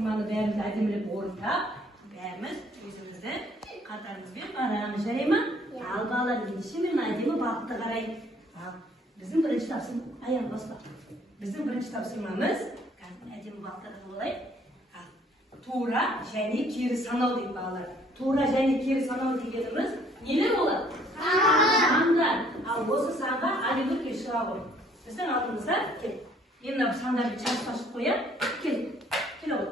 тапсырманы бәріміз әдемілеп орындап, бәріміз өзімізді қатарымызбен қараймыз, жарай ма? Ал балалар ендеше мен әдемі бақты қарай. Біздің бірінші тапсырма, аяқ баспа. Біздің бірінші тапсырмамыз, әдемі бақтарды болайық. Тура және кері санау дейді балалар. Тура және кері санау дегеніміз нелер болады? Сандар. Ал осы санға алимутке шыға ғой. Біздің алдымызда кел. Мен мына сандарды шашып қояйын. Кел. Кел ол.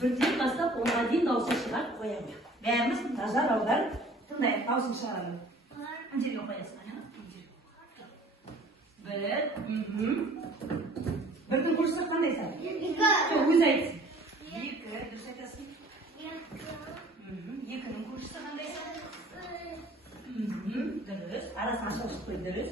Бірден бастап 10-ға дейін дауысын шығарып қоямын. Бәріміз назар аударып тыңдайық, дауысын шығарамын. Жерге қоясың. Бірдің көрсі қандай сан? Өз айтсын. 2, дұрыс айтасың. 2-нің көршісі қандай сан? Дұрыс. Арасын ашық қой, дұрыс.